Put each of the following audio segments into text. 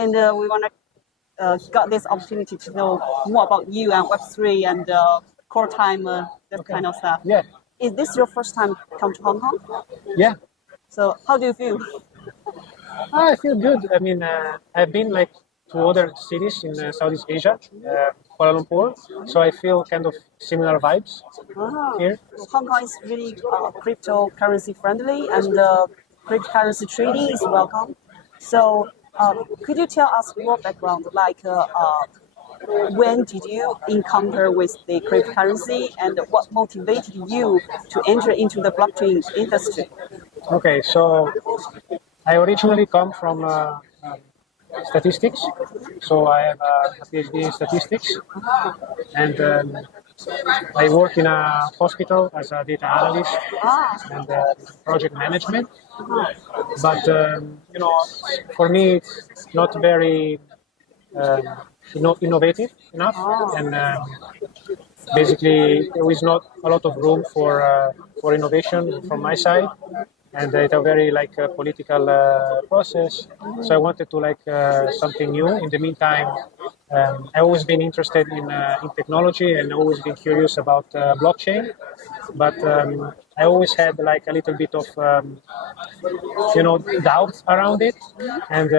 and we want to got this opportunity to know more about you and Web3 and Coretime, that kind of stuff. Yeah. Is this your first time come to Hong Kong? Yeah. So how do you feel? I feel good. I mean, I've been like to other cities in Southeast Asia, Kuala Lumpur, so I feel kind of similar vibes here. Hong Kong is really cryptocurrency friendly, and cryptocurrency trading is welcome. So could you tell us your background, like when did you encounter with the cryptocurrency and what motivated you to enter into the blockchain industry? Okay, so I originally come from statistics, so I have a PhD in statistics, and I work in a hospital as a data analyst and project management. But for me, it's not very innovative enough, and basically there is not a lot of room for innovation from my side. And it's a very political process. So I wanted to something new. In the meantime, I've always been interested in technology and always been curious about blockchain. But I always had a little bit of doubt around it, and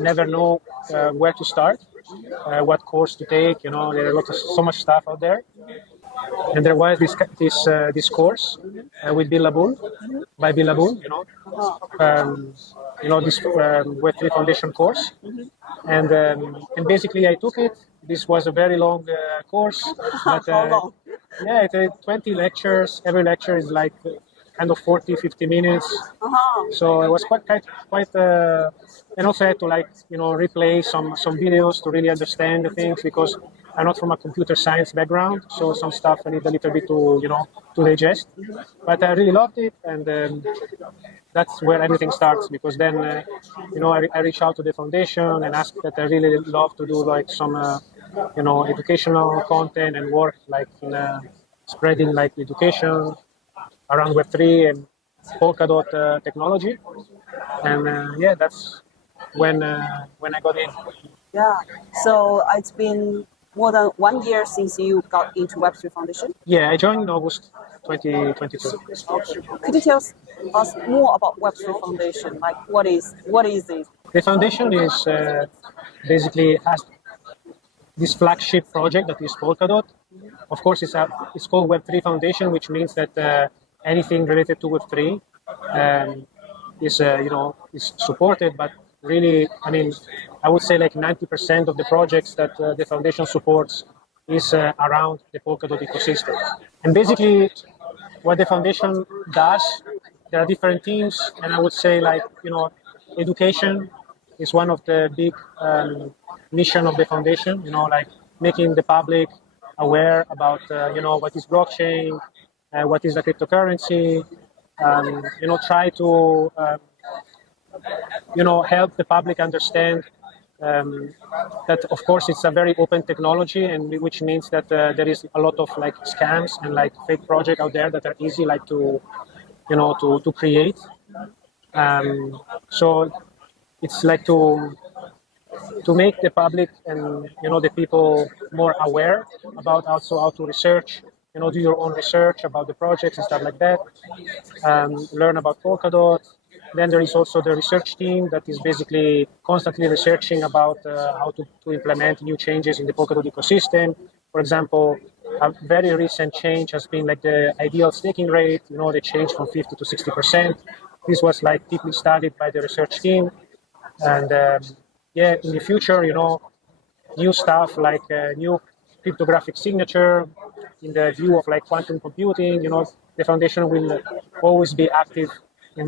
never know where to start, what course to take. There are so much stuff out there. And there was this course with by Billabul, this Web3 Foundation course, and basically I took it. This was a very long course, but yeah, it had 20 lectures. Every lecture is kind of 40-50 minutes. So it was quite and also I had to replay some videos to really understand the things, because I'm not from a computer science background, so some stuff I need a little bit to digest. But I really loved it, and that's where everything starts, because then I reach out to the foundation and ask that I really love to do some educational content and work in spreading education around Web3 and Polkadot technology, and yeah, that's when I got in. Yeah. So it's been more than 1 year since you got into Web3 Foundation? Yeah, I joined in August 2022. Could you tell us more about Web3 Foundation? What is it? The foundation is basically has this flagship project that is Polkadot. Of course, it's called Web3 Foundation, which means that anything related to Web3 is supported, but really, I would say 90% of the projects that the foundation supports is around the Polkadot ecosystem. And basically, what the foundation does, there are different teams, and I would say education is one of the big mission of the foundation. Making the public aware about what is blockchain, what is a cryptocurrency, try to help the public understand that, of course, it's a very open technology, and which means that there is a lot of scams and fake projects out there that are easy to create. So it's to make the public and the people more aware about also how to research. Do your own research about the projects and stuff like that. Learn about Polkadot. Then there is also the research team that is basically constantly researching about how to implement new changes in the Polkadot ecosystem. For example, a very recent change has been the ideal staking rate. The change from 50 to 60%. This was deeply studied by the research team. And in the future, new stuff new cryptographic signature. In the view of quantum computing, the foundation will always be active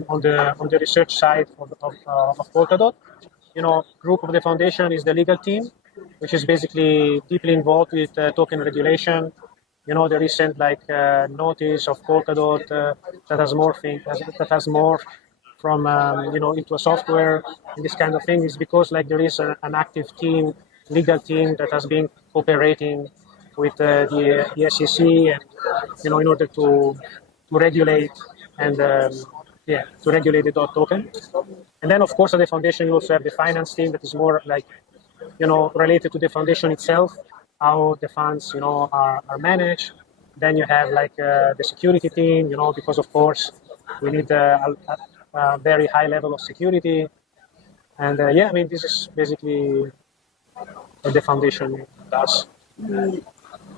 on the research side of Polkadot. Group of the foundation is the legal team, which is basically deeply involved with token regulation. The recent notice of Polkadot that has morphed from into a software, and this kind of thing is because there is an active team, legal team that has been cooperating with the SEC and in order to regulate and to regulate the DOT token. And then, of course, at the foundation, you also have the finance team that is more like, related to the foundation itself, how the funds, are managed. Then you have like the security team, because of course we need a very high level of security. And this is basically what the foundation does.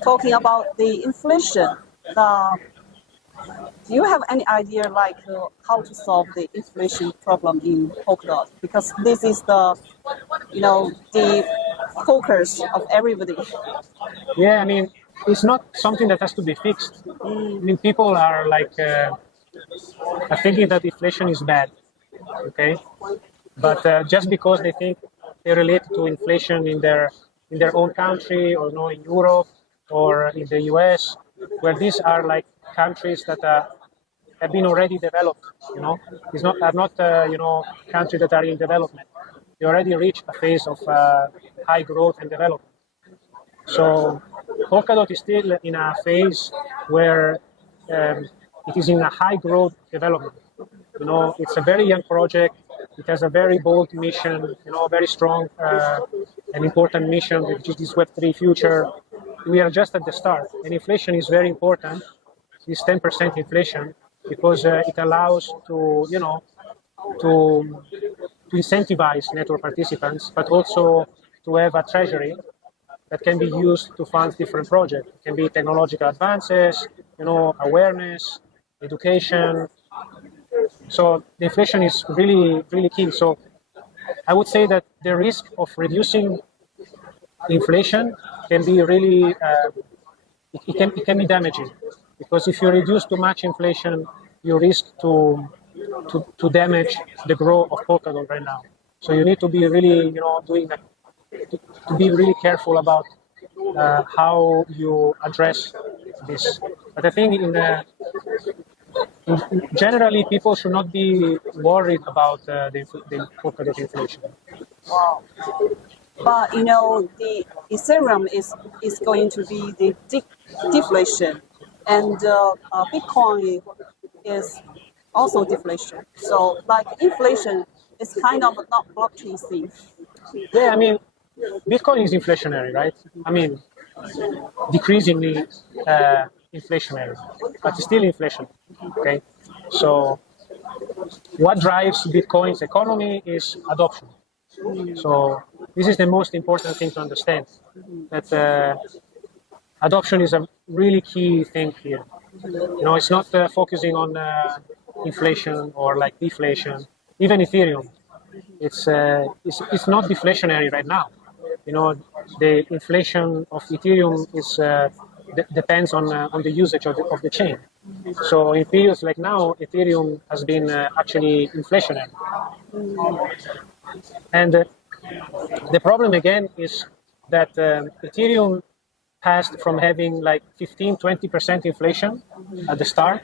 Talking about the inflation, do you have any idea like how to solve the inflation problem in Polkadot? Because this is the focus of everybody. Yeah, it's not something that has to be fixed. People are like are thinking that inflation is bad, okay? But just because they think they relate to inflation in their own country, or in Europe or in the US, where these are like countries that have been already developed. Are not countries that are in development. They already reached a phase of high growth and development. So Polkadot is still in a phase where it is in a high growth development. It's a very young project. It has a very bold mission, a very strong and important mission, which is this Web3 future. We are just at the start, and inflation is very important. It's 10% inflation because it allows to incentivize network participants, but also to have a treasury that can be used to fund different projects. It can be technological advances, awareness, education. So the inflation is really, really key. So I would say that the risk of reducing inflation can be really, it can be damaging, because if you reduce too much inflation, you risk to damage the growth of Polkadot right now. So you need to be really, to be really careful about how you address this. But I think generally people should not be worried about the Polkadot inflation. Wow. But the Ethereum is going to be the deflation, and Bitcoin is also deflation. So like inflation is kind of not blockchain thing. Yeah, Bitcoin is inflationary, right? Decreasingly inflationary, but still inflation. Okay, so what drives Bitcoin's economy is adoption. So this is the most important thing to understand, that adoption is a really key thing here. It's not focusing on inflation or like deflation. Even Ethereum, it's not deflationary right now. The inflation of Ethereum is depends on the usage of the chain. So in periods like now, Ethereum has been actually inflationary. And the problem again is that Ethereum passed from having like 15-20% inflation at the start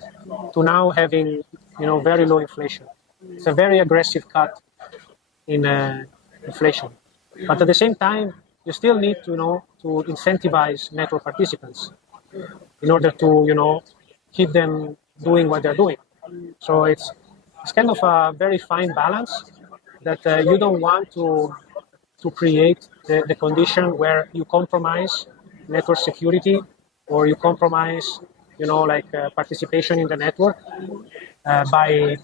to now having very low inflation. It's a very aggressive cut in inflation. But at the same time, you still need to incentivize network participants in order to keep them doing what they're doing. So it's kind of a very fine balance that you don't want to create the condition where you compromise network security, or you compromise participation in the network by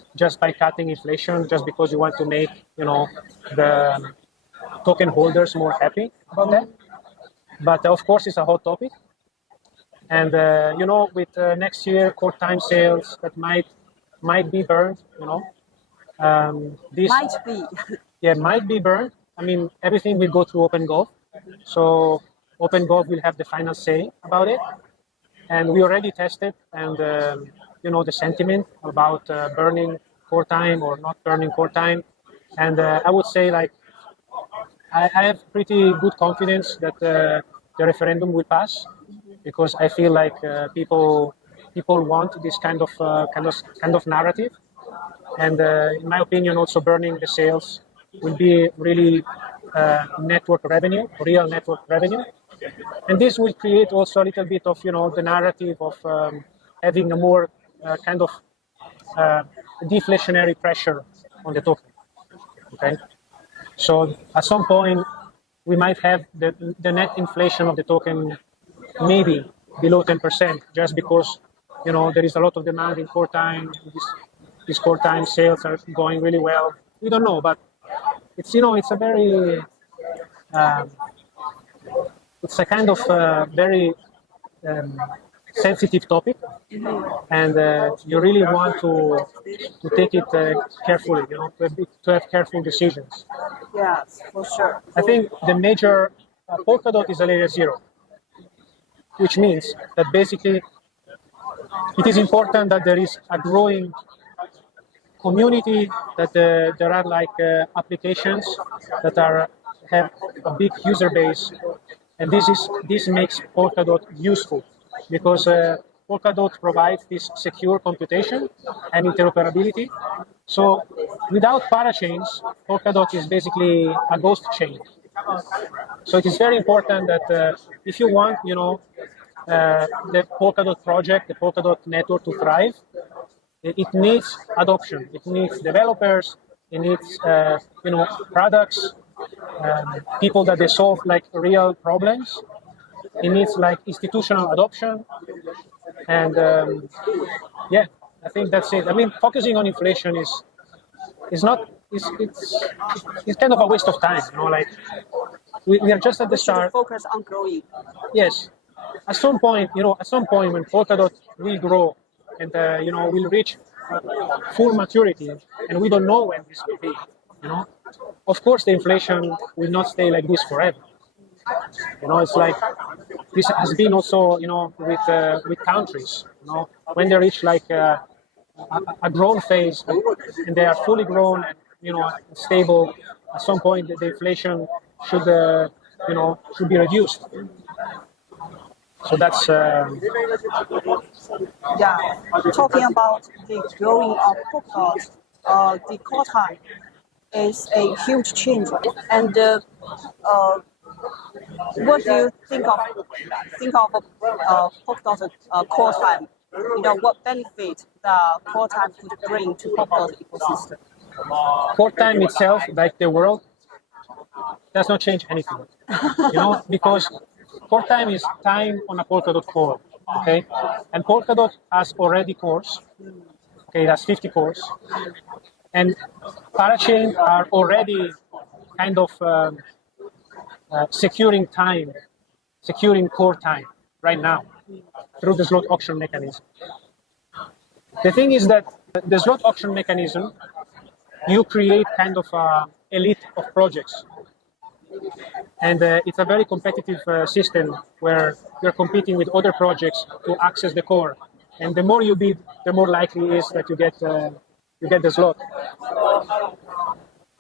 cutting inflation just because you want to make the token holders more happy about that. But of course, it's a hot topic, and with next year Cortime sales that might be burned. This Might be. Yeah, might be burned. Everything will go through OpenGov, so OpenGov will have the final say about it. And we already tested, and the sentiment about burning Cortime or not burning Cortime. And I would say I have pretty good confidence that the referendum will pass, because I feel like people want this kind of narrative. And in my opinion, also burning the sales will be really network revenue, real network revenue. And this will create also a little bit of, the narrative of having a more deflationary pressure on the token. Okay, so at some point we might have the net inflation of the token maybe below 10%, just because there is a lot of demand in Cortime. These Cortime sales are going really well. We don't know, but it's it's a very it's a kind of very sensitive topic, and you really want to take it carefully, to have careful decisions. Yes, for sure. I think the major Polkadot is a layer 0, which means that basically it is important that there is a growing community, that there are applications that have a big user base, and this makes Polkadot useful, because Polkadot provides this secure computation and interoperability. So without parachains, Polkadot is basically a ghost chain. So it is very important that if you want, the Polkadot project, the Polkadot network to thrive, it needs adoption. It needs developers. It needs, products, people that they solve real problems. It needs institutional adoption, and I think that's it. I mean, focusing on inflation is not. It's kind of a waste of time. We are just at the start. Focus on growing. Yes, at some point when Polkadot will grow and will reach full maturity, and we don't know when this will be. Of course, the inflation will not stay like this forever. It's like this has been also with countries. When they reach a grown phase and they are fully grown and stable, at some point the inflation should be reduced. So that's Talking about the growing of Polkadot, the Cortime is a huge change, and what do you think of Polkadot Cortime? What benefit the Cortime could bring to Polkadot ecosystem? Cortime itself, like the world, does not change anything. Because Cortime is time on a Polkadot core, okay? And Polkadot has already cores, okay? It has 50 cores, and parachains are already kind of securing core time right now through the slot auction mechanism. The thing is that the slot auction mechanism, you create kind of an elite of projects. And it's a very competitive system where you're competing with other projects to access the core. And the more you bid, the more likely it is that you get the slot.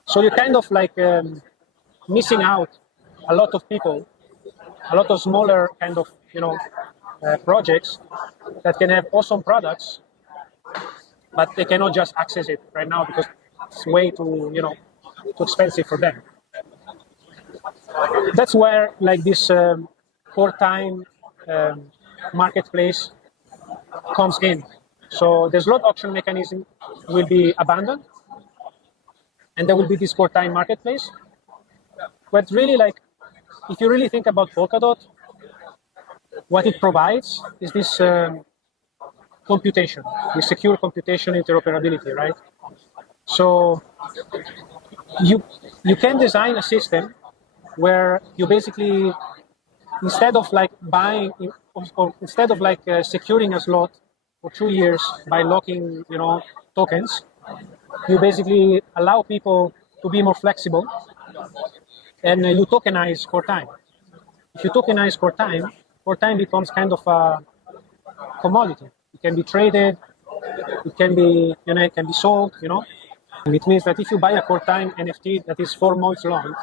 So you're kind of missing out a lot of people, a lot of smaller kind of projects that can have awesome products, but they cannot just access it right now because it's way too expensive for them. That's where this Cortime marketplace comes in. So the slot auction mechanism will be abandoned, and there will be this Cortime marketplace. But really, if you really think about Polkadot, what it provides is this computation, this secure computation interoperability, right? So you can design a system where you basically, instead of buying, or instead of securing a slot for 2 years by locking tokens, you basically allow people to be more flexible, and you tokenize Cortime. If you tokenize Cortime, Cortime becomes kind of a commodity. It can be traded, it can be sold, And it means that if you buy a Cortime NFT that is 4 months long,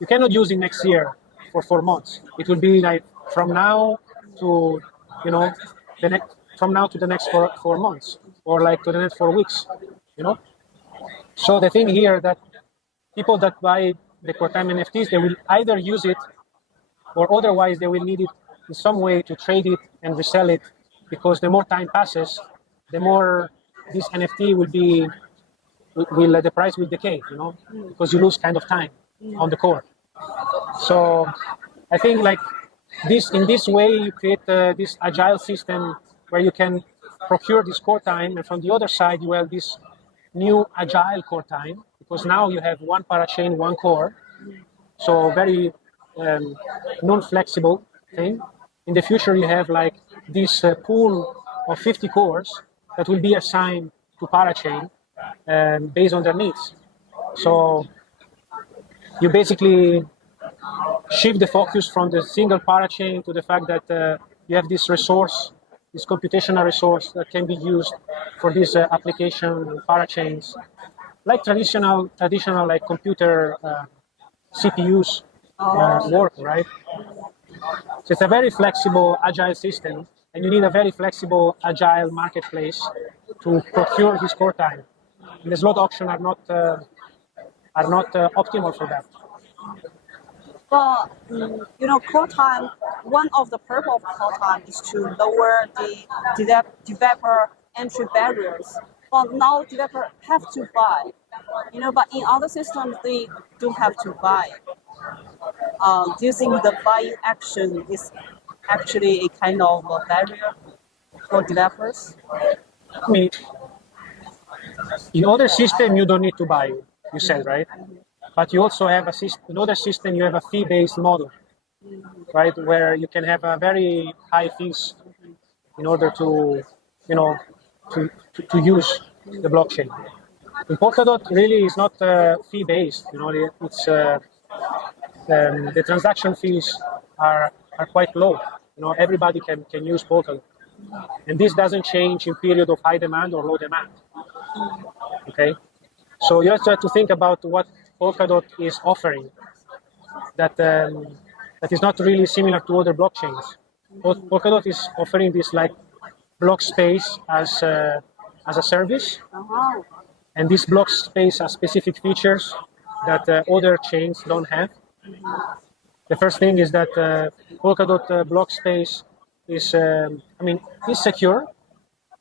you cannot use it next year for 4 months. It will be from now to the next 4 months, or to the next 4 weeks, So the thing here that people that buy the Cortime NFTs, they will either use it, or otherwise they will need it in some way to trade it and resell it, because the more time passes, the more this NFT will be the price will decay, because you lose kind of time on the core. So I think like in this way you create this agile system where you can procure this core time, and from the other side you have this new agile core time, because now you have one parachain, one core, so very non-flexible thing. In the future you have like this pool of 50 cores that will be assigned to parachain based on their needs. So you basically shift the focus from the single parachain to the fact that you have this resource, this computational resource that can be used for this application parachains, like traditional like computer CPUs work, right? So it's a very flexible, agile system, and you need a very flexible, agile marketplace to procure this core time. And the slot auction are not optimal for that. But Cortime, one of the purpose of Cortime is to lower the developer entry barriers. But now developers have to buy, but in other systems they don't have to buy. Do you think the buying action is actually a kind of a barrier for developers? I mean, in other system you don't need to buy, you said, right? But you also have in other system you have a fee-based model, right? Where you can have a very high fees in order to use the blockchain. In Polkadot really is not fee-based. It's the transaction fees are quite low. Everybody can use Polkadot, and this doesn't change in period of high demand or low demand. Okay, so you have to think about what Polkadot is offering that is not really similar to other blockchains. Polkadot is offering this like block space as a service, and this block space has specific features that other chains don't have. The first thing is that Polkadot block space is secure.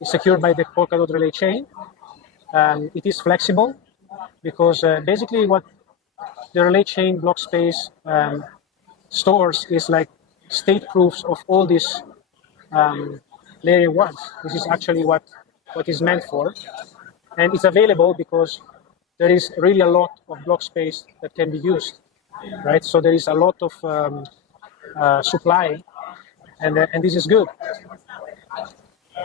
It's secured by the Polkadot relay chain. It is flexible because basically what the relay chain block space stores is like state proofs of all these layer ones. This is actually what is meant for, and it's available because there is really a lot of block space that can be used, right? So there is a lot of supply, and this is good.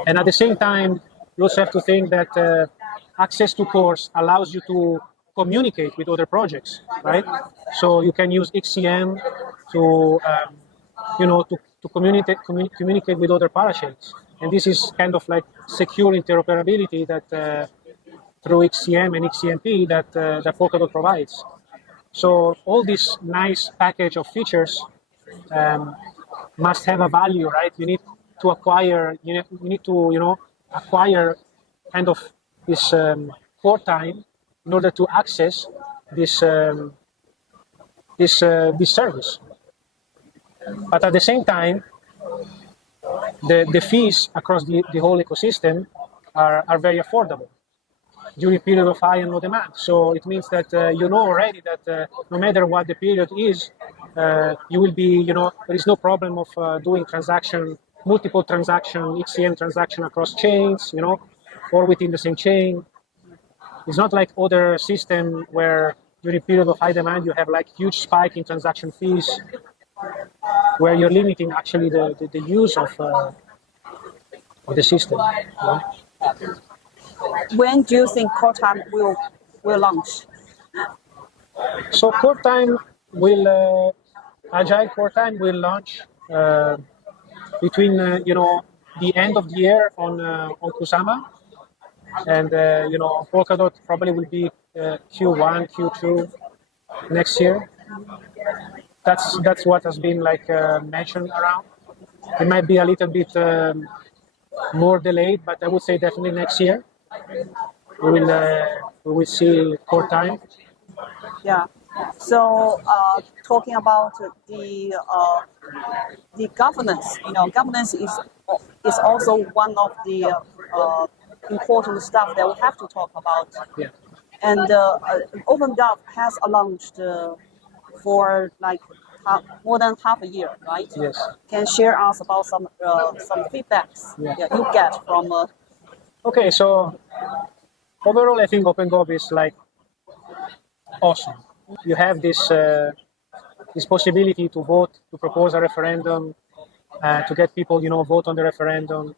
And at the same time, you also have to think that access to cores allows you to communicate with other projects, right? So you can use XCM to communicate with other parachains, and this is kind of like secure interoperability that through XCM and XCMP that Polkadot provides. So all this nice package of features must have a value, right? You need to acquire. You need to acquire kind of this core time in order to access this service. But at the same time, the fees across the whole ecosystem are very affordable during period of high and low demand. So it means that already that no matter what the period is, you will be, there is no problem of doing multiple transaction, XCM transaction across chains, or within the same chain. It's not like other system where during period of high demand you have like huge spike in transaction fees, where you're limiting actually the use of the system. When do you think Cortime will launch? So Cortime Agile Cortime will launch between the end of the year on Kusama, and Polkadot probably will be Q1, Q2 next year. That's what has been mentioned around. It might be a little bit more delayed, but I would say definitely next year we will see Cortime. Yeah. So talking about the governance, governance is also one of the important stuff that we have to talk about. Yeah. And OpenGov has launched for like more than half a year, right? Yes. Can share us about some feedbacks you get from. Okay, so overall, I think OpenGov is like awesome. You have this possibility to vote, to propose a referendum, to get people, vote on the referendum.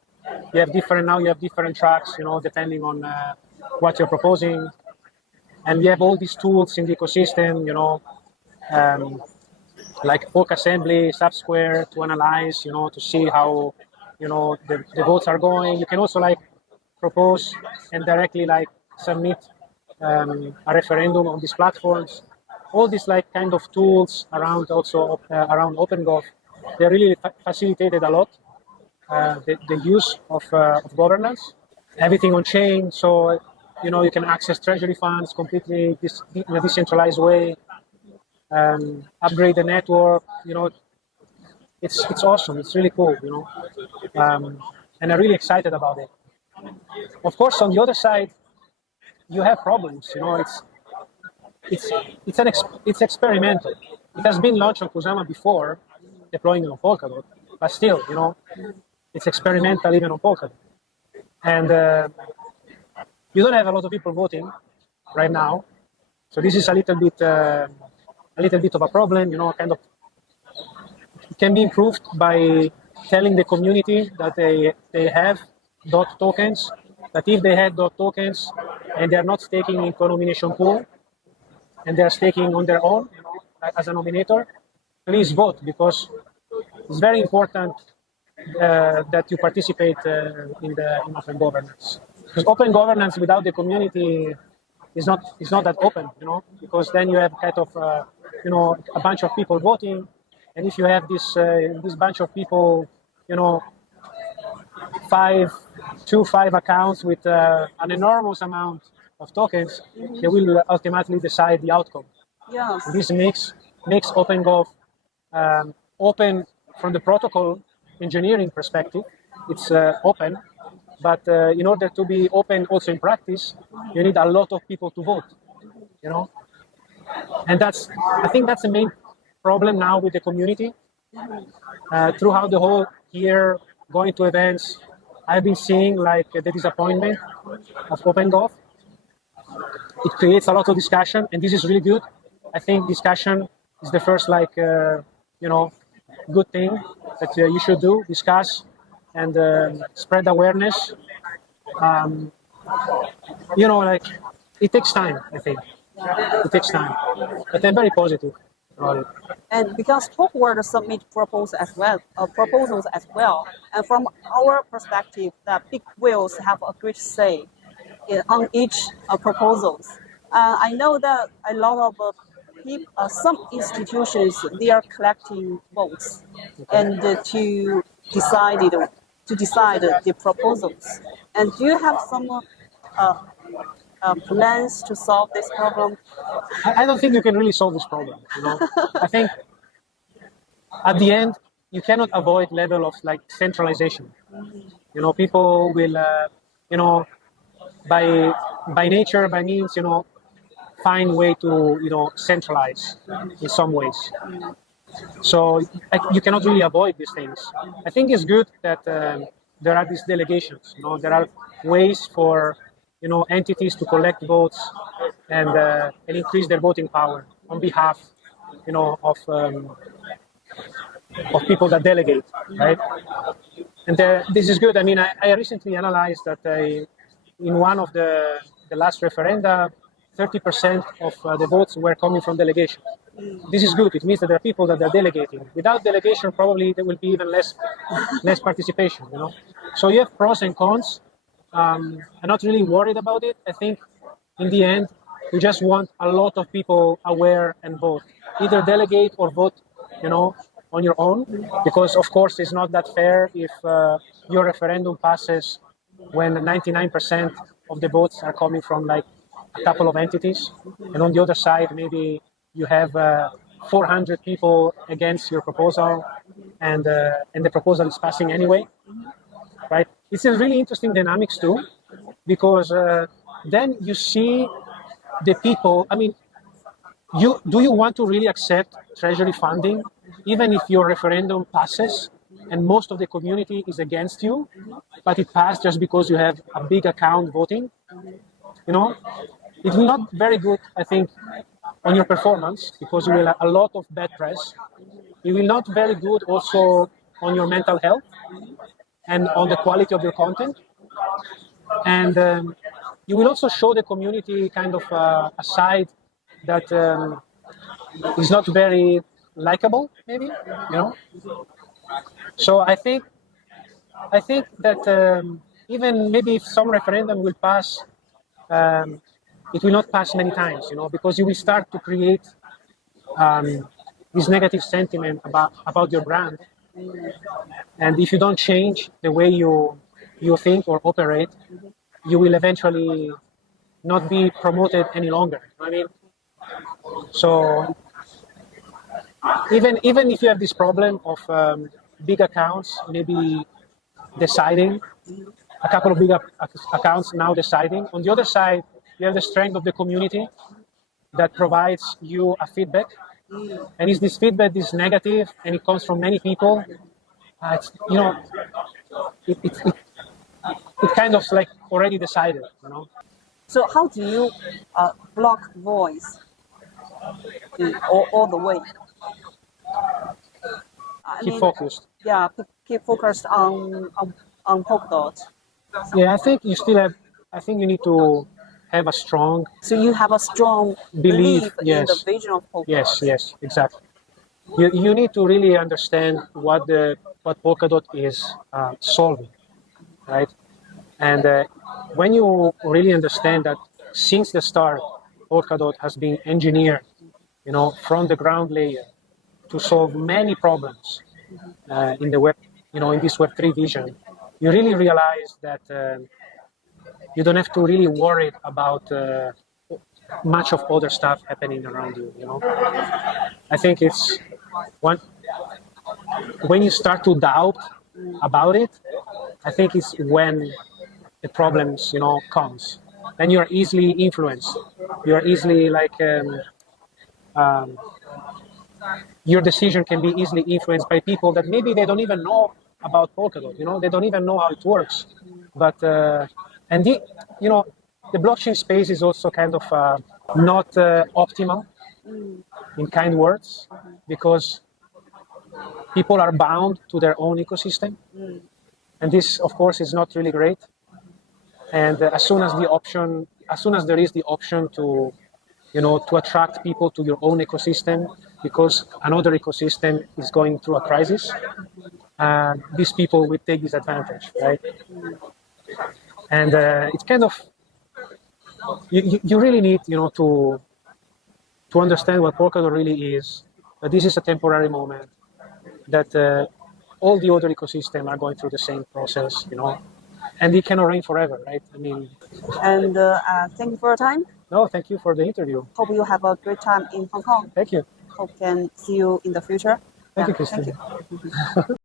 You have different tracks, depending on what you're proposing, and you have all these tools in the ecosystem, like Polk Assembly, Subsquare, to analyze, to see how, the votes are going. You can also like propose and directly like submit a referendum on these platforms. All these like kind of tools around around OpenGov, they really facilitated a lot the use of governance. Everything on chain, so you can access treasury funds completely in a decentralized way. Upgrade the network. It's awesome. It's really cool. And I'm really excited about it. Of course, on the other side, you have problems. It's experimental. It has been launched on Kusama before, deploying it on Polkadot, but still, it's experimental even on Polkadot. And you don't have a lot of people voting right now, so this is a little bit of a problem. Kind of it can be improved by telling the community that they have DOT tokens. That if they have DOT tokens and they are not staking into a nomination pool, and they are staking on their own, as a nominator, please vote, because it's very important that you participate in open governance. Because open governance without the community is not that open, because then you have kind of a bunch of people voting, and if you have this bunch of people, five accounts with an enormous amount of tokens, they will ultimately decide the outcome. Yes. This makes OpenGov open from the protocol engineering perspective. It's open, but in order to be open also in practice, you need a lot of people to vote. And I think that's the main problem now with the community. Throughout the whole year, going to events, I've been seeing like the disappointment of OpenGov. It creates a lot of discussion, and this is really good. I think discussion is the first good thing that you should do, discuss and spread awareness. It takes time, I think. It takes time, but I'm very positive about it. And because PolkaWorld submit proposals as well, and from our perspective, the big whales have a great say on each proposals. I know that a lot of some institutions, they are collecting votes and to decide the proposals. And do you have some plans to solve this problem? I don't think you can really solve this problem. I think at the end you cannot avoid level of like centralization. People will by nature, by means, find way to centralize in some ways. So you cannot really avoid these things. I think it's good that there are these delegations. There are ways for entities to collect votes and increase their voting power on behalf of people that delegate, right? And this is good. I mean, I recently analyzed that in one of the last referenda, 30% of the votes were coming from delegation. This is good. It means that there are people that are delegating. Without delegation, probably there will be even less participation. So you have pros and cons. I'm not really worried about it. I think in the end, we just want a lot of people aware and vote. Either delegate or vote, on your own. Because of course, it's not that fair if your referendum passes when 99% of the votes are coming from like a couple of entities, and on the other side, maybe you have 400 people against your proposal, and the proposal is passing anyway, right? It's a really interesting dynamics too, because then you see the people, I mean, do you want to really accept treasury funding, even if your referendum passes and most of the community is against you, but it passed just because you have a big account voting? You know, it's not very good, I think, on your performance, because you will have a lot of bad press. It will not very good also on your mental health and on the quality of your content. And you will also show the community kind of a side that is not very likable, maybe, you know. So I think that even maybe if some referendum will pass, it will not pass many times, you know, because you will start to create this negative sentiment about your brand. And if you don't change the way you think or operate, you will eventually not be promoted any longer. You know what I mean? So even if you have this problem of big accounts maybe deciding, a couple of big accounts now deciding, on the other side, you have the strength of the community that provides you a feedback. And if this feedback is negative and it comes from many people, it's, you know, it kind of like already decided, you know. So how do you block voice all the way? Keep focused. Yeah, keep focused on Polkadot. Yeah, I think you still have. I think you need to have a strong. So you have a strong belief, in the vision of Polkadot. Yes, exactly. You need to really understand what Polkadot is solving, right? And when you really understand that since the start, Polkadot has been engineered, you know, from the ground layer to solve many problems in the web, you know, in this Web3 vision, you really realize that you don't have to really worry about much of other stuff happening around you, you know. I think it's when you start to doubt about it, I think it's when the problems, you know, comes. Then you are easily influenced. You are easily like your decision can be easily influenced by people that maybe they don't even know about Polkadot. You know, they don't even know how it works. But you know, the blockchain space is also kind of not optimal in kind words, because people are bound to their own ecosystem, and this, of course, is not really great. And as soon as there is the option to, you know, to attract people to your own ecosystem because another ecosystem is going through a crisis, these people will take this advantage, right? And it's kind of you really need, you know, to understand what Polkadot really is. That this is a temporary moment. That all the other ecosystem are going through the same process, you know, and it cannot reign forever, right? I mean. And thank you for your time. No, thank you for the interview. Hope you have a great time in Hong Kong. Thank you. Hope can see you in the future. Thank you, Kristen. Thank you.